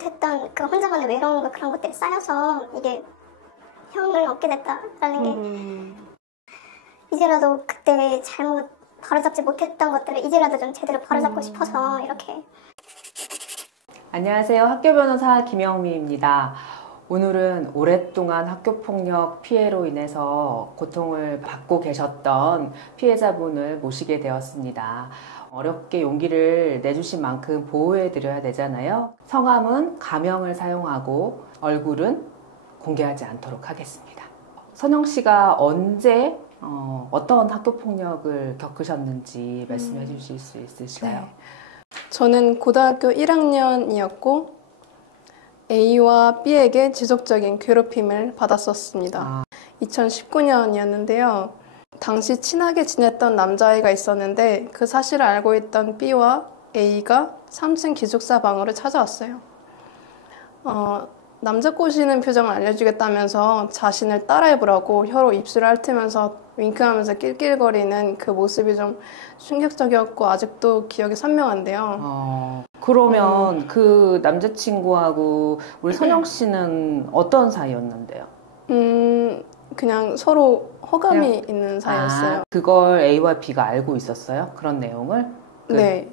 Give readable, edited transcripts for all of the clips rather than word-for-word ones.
못했던 그 혼자만의 외로움과 그런 것들이 쌓여서 이게 형을 얻게 됐다라는 게 이제라도 그때 잘못 바로잡지 못했던 것들을 이제라도 좀 제대로 바로잡고 싶어서 이렇게. 안녕하세요. 학교 변호사 김영미입니다. 오늘은 오랫동안 학교폭력 피해로 인해서 고통을 받고 계셨던 피해자분을 모시게 되었습니다. 어렵게 용기를 내주신 만큼 보호해드려야 되잖아요. 성함은 가명을 사용하고 얼굴은 공개하지 않도록 하겠습니다. 선영 씨가 언제 어떤 학교폭력을 겪으셨는지 말씀해 주실 수 있으실까요? 네. 저는 고등학교 1학년이었고 A와 B에게 지속적인 괴롭힘을 받았었습니다. 2019년이었는데요. 당시 친하게 지냈던 남자아이가 있었는데 그 사실을 알고 있던 B와 A가 3층 기숙사 방으로 찾아왔어요. 남자 꼬시는 표정을 알려주겠다면서 자신을 따라해보라고 혀로 입술을 핥으면서 윙크하면서 낄낄거리는 그 모습이 좀 충격적이었고 아직도 기억이 선명한데요. 그러면 그 남자친구하고 우리 선영 씨는 어떤 사이였는데요? 그냥 서로 호감이 있는 사이였어요. 그걸 A와 B가 알고 있었어요? 그런 내용을? 네.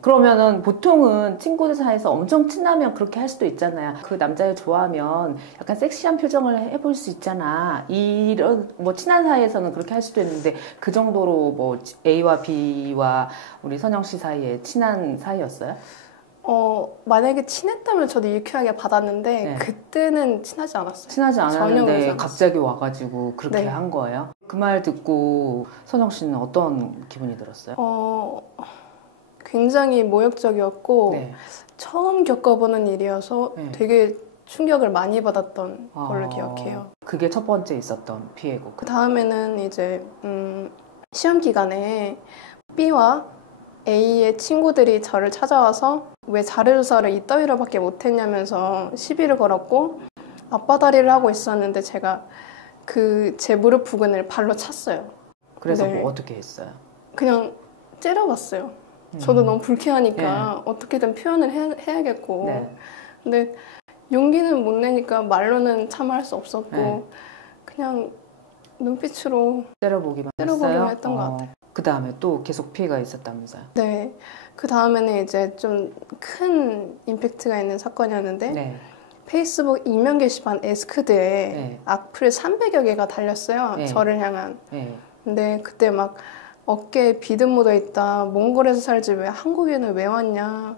그러면은 보통은 친구들 사이에서 엄청 친하면 그렇게 할 수도 있잖아요. 그 남자를 좋아하면 약간 섹시한 표정을 해볼 수 있잖아. 이런 뭐 친한 사이에서는 그렇게 할 수도 있는데 그 정도로 뭐 A와 B와 우리 선영 씨 사이에 친한 사이였어요? 만약에 친했다면 저도 유쾌하게 받았는데 네. 그때는 친하지 않았어요. 친하지 않았는데 전혀 갑자기 와가지고 그렇게 네. 한 거예요? 그 말 듣고 선영 씨는 어떤 기분이 들었어요? 굉장히 모욕적이었고 네. 처음 겪어보는 일이어서 네. 되게 충격을 많이 받았던 걸로 기억해요. 그게 첫 번째 있었던 피해고. 그 다음에는 이제 시험 기간에 B와 A의 친구들이 저를 찾아와서 왜 자료조사를 이따위로밖에 못했냐면서 시비를 걸었고 앞바다리를 하고 있었는데 제가 제 무릎 부근을 발로 찼어요. 그래서 네. 뭐 어떻게 했어요? 그냥 째려봤어요. 저도 너무 불쾌하니까 네. 어떻게든 표현을 해야겠고 네. 근데 용기는 못 내니까 말로는 참을 수 없었고 네. 그냥 눈빛으로 때려보기만 했던 것 같아요. 그 다음에 또 계속 피해가 있었다면서요? 네. 그 다음에는 이제 좀 큰 임팩트가 있는 사건이었는데 네. 페이스북 익명 게시판 에스크드에 네. 악플 300여 개가 달렸어요. 네. 저를 향한. 네. 근데 그때 막 어깨에 비듬 묻어있다. 몽골에서 살지 왜 한국에는 왜 왔냐.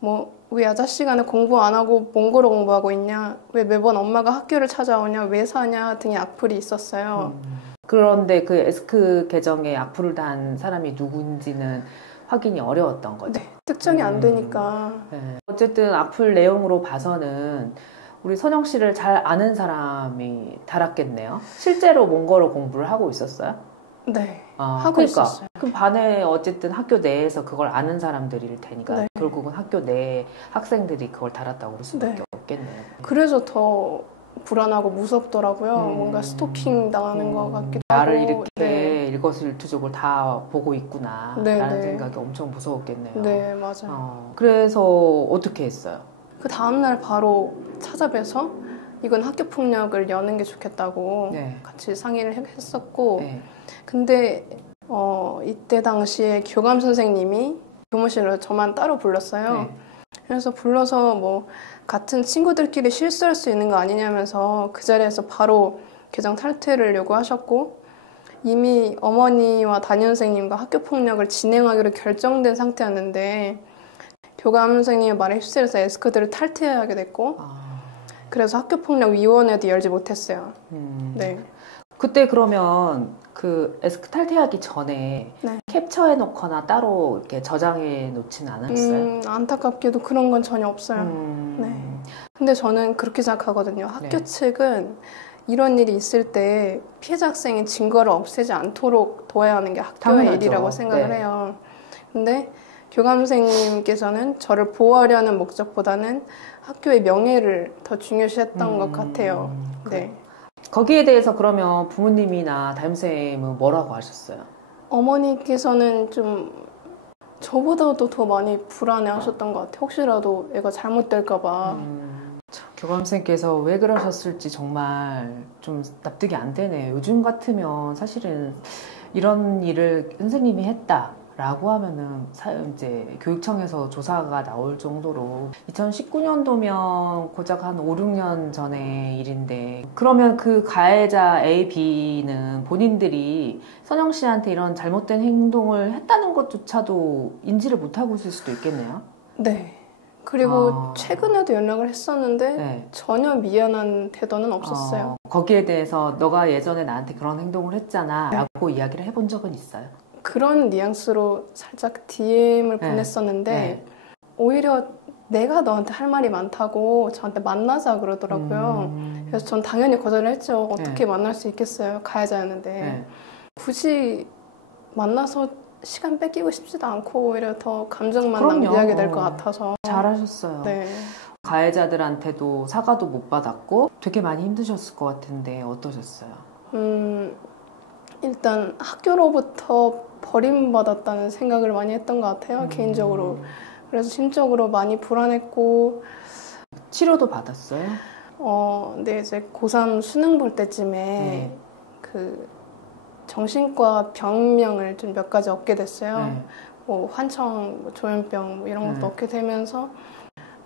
뭐 왜 아저씨가는 공부 안 하고 몽골어 공부하고 있냐. 왜 매번 엄마가 학교를 찾아오냐. 왜 사냐 등의 악플이 있었어요. 그런데 그 에스크 계정에 악플을 단 사람이 누군지는 확인이 어려웠던 거죠? 네. 특정이 안 되니까. 네. 어쨌든 악플 내용으로 봐서는 우리 선영 씨를 잘 아는 사람이 달았겠네요. 실제로 몽골어 공부를 하고 있었어요? 네. 하고 그러니까. 있었어요. 그 반에 어쨌든 학교 내에서 그걸 아는 사람들일 테니까 네. 결국은 학교 내 학생들이 그걸 달았다고 그럴 수밖에 네. 없겠네요. 그래서 더 불안하고 무섭더라고요. 뭔가 스토킹 당하는 것 같기도 나를 하고. 이렇게 네. 일거수일투족을 다 보고 있구나 네, 라는 네. 생각이 엄청 무서웠겠네요. 네, 맞아요. 그래서 어떻게 했어요? 그 다음날 바로 찾아뵈서 이건 학교폭력을 여는 게 좋겠다고 네. 같이 상의를 했었고 네. 근데 이때 당시에 교감 선생님이 교무실로 저만 따로 불렀어요. 네. 그래서 불러서 뭐 같은 친구들끼리 실수할 수 있는 거 아니냐면서 그 자리에서 바로 계정 탈퇴를 요구하셨고 이미 어머니와 담임 선생님과 학교폭력을 진행하기로 결정된 상태였는데 교감 선생님의 말에 휩쓸려서 에스크드를 탈퇴하게 됐고 그래서 학교폭력위원회도 열지 못했어요. 네. 그때 그러면 그 에스크 탈퇴하기 전에 네. 캡처해 놓거나 따로 이렇게 저장해 놓지는 않았어요? 안타깝게도 그런 건 전혀 없어요. 네. 근데 저는 그렇게 생각하거든요. 학교 네. 측은 이런 일이 있을 때 피해자 학생이 증거를 없애지 않도록 도와야 하는 게 학교의 당연하죠. 일이라고 생각을 네. 해요. 근데 교감 선생님께서는 저를 보호하려는 목적보다는 학교의 명예를 더 중요시했던 것 같아요. 네. 거기에 대해서 그러면 부모님이나 담임선생님은 뭐라고 하셨어요? 어머니께서는 좀 저보다도 더 많이 불안해 하셨던 것 같아요. 혹시라도 애가 잘못될까봐. 교감선생님께서 왜 그러셨을지 정말 좀 납득이 안 되네요. 요즘 같으면 사실은 이런 일을 선생님이 했다라고 하면은 이제 교육청에서 조사가 나올 정도로 2019년도면 고작 한 5, 6년 전의 일인데, 그러면 그 가해자 A, B는 본인들이 선영 씨한테 이런 잘못된 행동을 했다는 것조차도 인지를 못하고 있을 수도 있겠네요. 네. 그리고 최근에도 연락을 했었는데 네. 전혀 미안한 태도는 없었어요. 거기에 대해서 너가 예전에 나한테 그런 행동을 했잖아 라고 이야기를 해본 적은 있어요? 그런 뉘앙스로 살짝 DM을 보냈었는데 오히려 내가 너한테 할 말이 많다고 저한테 만나자 그러더라고요. 그래서 전 당연히 거절을 했죠. 어떻게 만날 수 있겠어요. 가해자였는데. 굳이 만나서 시간 뺏기고 싶지도 않고 오히려 더 감정만 낭비하게 될 것 같아서. 잘하셨어요. 네. 가해자들한테도 사과도 못 받았고 되게 많이 힘드셨을 것 같은데 어떠셨어요? 일단 학교로부터 버림받았다는 생각을 많이 했던 것 같아요. 개인적으로. 그래서 심적으로 많이 불안했고. 치료도 받았어요? 근데 이제 고3 수능 볼 때쯤에 그 정신과 병명을 좀 몇 가지 얻게 됐어요. 뭐 환청, 뭐 조현병 뭐 이런 것도 얻게 되면서,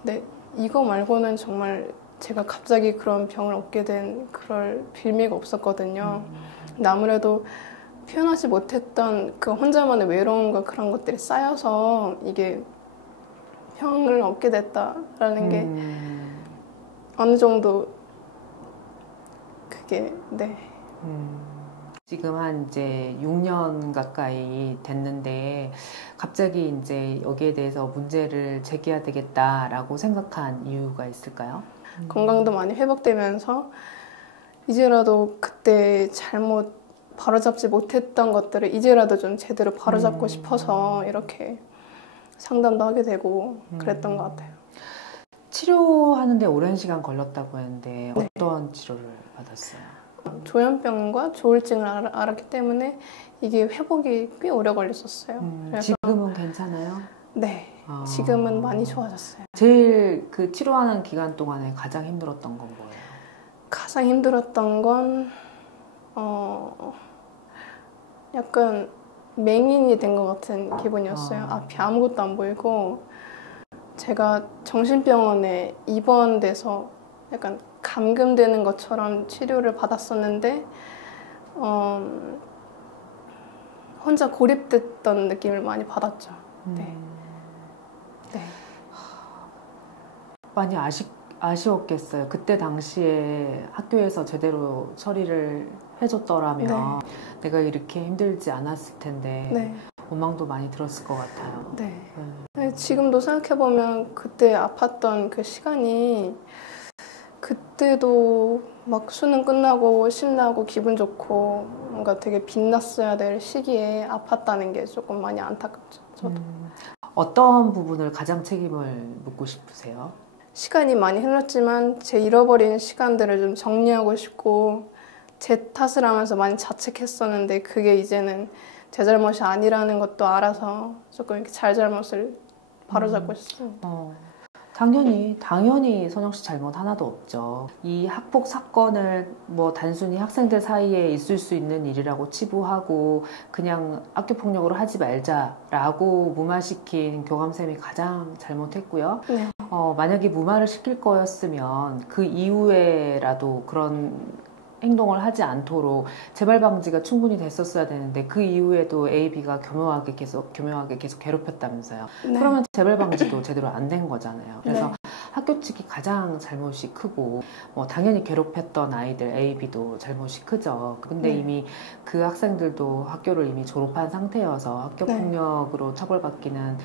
근데 이거 말고는 정말 제가 갑자기 그런 병을 얻게 된 그럴 빌미가 없었거든요. 근데 아무래도 표현하지 못했던 그 혼자만의 외로움과 그런 것들이 쌓여서 이게 병을 얻게 됐다라는 게 어느 정도 그게 지금 한 이제 6년 가까이 됐는데 갑자기 이제 여기에 대해서 문제를 제기해야 되겠다라고 생각한 이유가 있을까요? 건강도 많이 회복되면서 이제라도 그때 잘못 바로잡지 못했던 것들을 이제라도 좀 제대로 바로잡고 싶어서 이렇게 상담도 하게 되고 그랬던 것 같아요. 치료하는데 오랜 시간 걸렸다고 했는데 어떤 치료를 받았어요? 조현병과 조울증을 알았기 때문에 이게 회복이 꽤 오래 걸렸었어요. 그래서 지금은 괜찮아요? 네, 지금은 많이 좋아졌어요. 제일 그 치료하는 기간 동안에 가장 힘들었던 건 뭐예요? 가장 힘들었던 건 약간 맹인이 된 것 같은 기분이었어요. 앞이 아무것도 안 보이고 제가 정신병원에 입원돼서 약간 감금되는 것처럼 치료를 받았었는데 혼자 고립됐던 느낌을 많이 받았죠. 네. 많이 아쉬웠겠어요. 그때 당시에 학교에서 제대로 처리를 해줬더라면 내가 이렇게 힘들지 않았을 텐데 원망도 많이 들었을 것 같아요. 네, 지금도 생각해보면 그때 아팠던 그 시간이 그때도 막 수능 끝나고 신나고 기분 좋고 뭔가 되게 빛났어야 될 시기에 아팠다는 게 조금 많이 안타깝죠. 저도. 어떤 부분을 가장 책임을 묻고 싶으세요? 시간이 많이 흘렀지만 제 잃어버린 시간들을 좀 정리하고 싶고 제 탓을 하면서 많이 자책했었는데 그게 이제는 제 잘못이 아니라는 것도 알아서 조금 이렇게 잘못을 바로잡고 싶습니다. 당연히 선영 씨 잘못 하나도 없죠. 이 학폭 사건을 뭐 단순히 학생들 사이에 있을 수 있는 일이라고 치부하고 그냥 학교 폭력으로 하지 말자라고 무마시킨 교감쌤이 가장 잘못했고요. 만약에 무마를 시킬 거였으면 그 이후에라도 그런 행동을 하지 않도록 재발 방지가 충분히 됐었어야 되는데 그 이후에도 A, B가 교묘하게 계속 괴롭혔다면서요. 그러면 재발 방지도 제대로 안 된 거잖아요. 그래서 학교 측이 가장 잘못이 크고 뭐 당연히 괴롭혔던 아이들 A, B도 잘못이 크죠. 근데 이미 그 학생들도 학교를 이미 졸업한 상태여서 학교 폭력으로 처벌받기는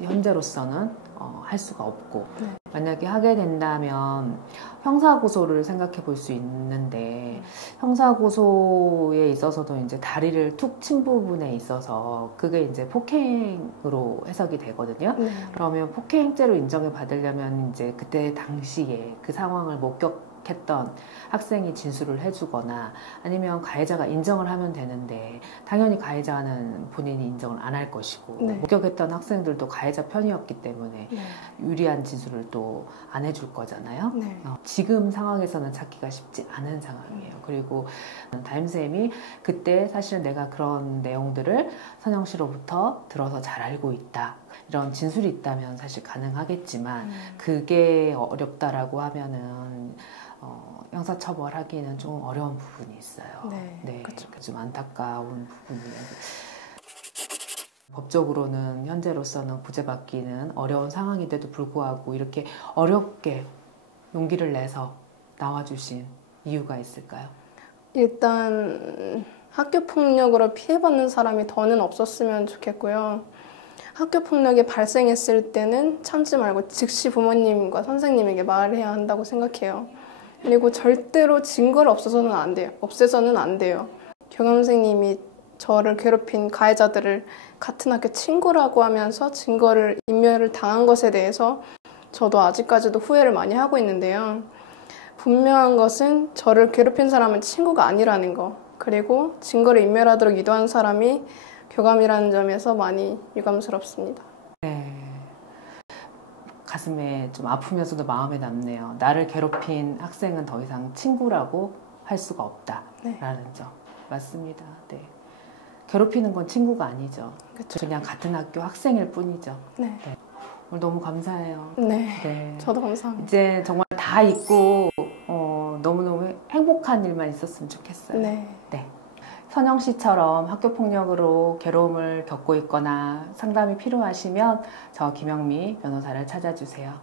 현재로서는 할 수가 없고 만약에 하게 된다면 형사고소를 생각해 볼 수 있는데 형사고소에 있어서도 이제 다리를 툭 친 부분에 있어서 그게 이제 폭행으로 해석이 되거든요. 그러면 폭행죄로 인정을 받으려면 이제 그때 당시에 그 상황을 목격했던 학생이 진술을 해주거나 아니면 가해자가 인정을 하면 되는데 당연히 가해자는 본인이 인정을 안 할 것이고 네. 목격했던 학생들도 가해자 편이었기 때문에 네. 유리한 진술을 또 안 해줄 거잖아요. 네. 지금 상황에서는 찾기가 쉽지 않은 상황이에요. 그리고 담임쌤이 그때 사실은 내가 그런 내용들을 선영 씨로부터 들어서 잘 알고 있다. 이런 진술이 있다면 사실 가능하겠지만 그게 어렵다라고 하면은 형사처벌하기는 좀 어려운 부분이 있어요. 네, 그쵸. 좀 안타까운 부분이에요. 법적으로는 현재로서는 구제받기는 어려운 상황인데도 불구하고 이렇게 어렵게 용기를 내서 나와주신 이유가 있을까요? 일단 학교 폭력으로 피해받는 사람이 더는 없었으면 좋겠고요. 학교 폭력이 발생했을 때는 참지 말고 즉시 부모님과 선생님에게 말해야 한다고 생각해요. 그리고 절대로 증거를 없애서는 안 돼요. 교감 선생님이 저를 괴롭힌 가해자들을 같은 학교 친구라고 하면서 증거를 인멸을 당한 것에 대해서 저도 아직까지도 후회를 많이 하고 있는데요. 분명한 것은 저를 괴롭힌 사람은 친구가 아니라는 거, 그리고 증거를 인멸하도록 유도한 사람이 교감이라는 점에서 많이 유감스럽습니다. 네. 가슴에 좀 아프면서도 마음에 남네요. 나를 괴롭힌 학생은 더 이상 친구라고 할 수가 없다라는 점. 맞습니다. 네. 괴롭히는 건 친구가 아니죠. 그쵸. 그냥 같은 학교 학생일 뿐이죠. 네. 오늘 너무 감사해요. 네. 네. 저도 감사합니다. 이제 정말 다 잊고 너무너무 행복한 일만 있었으면 좋겠어요. 네. 네. 선영 씨처럼 학교 폭력으로 괴로움을 겪고 있거나 상담이 필요하시면 저 김영미 변호사를 찾아주세요.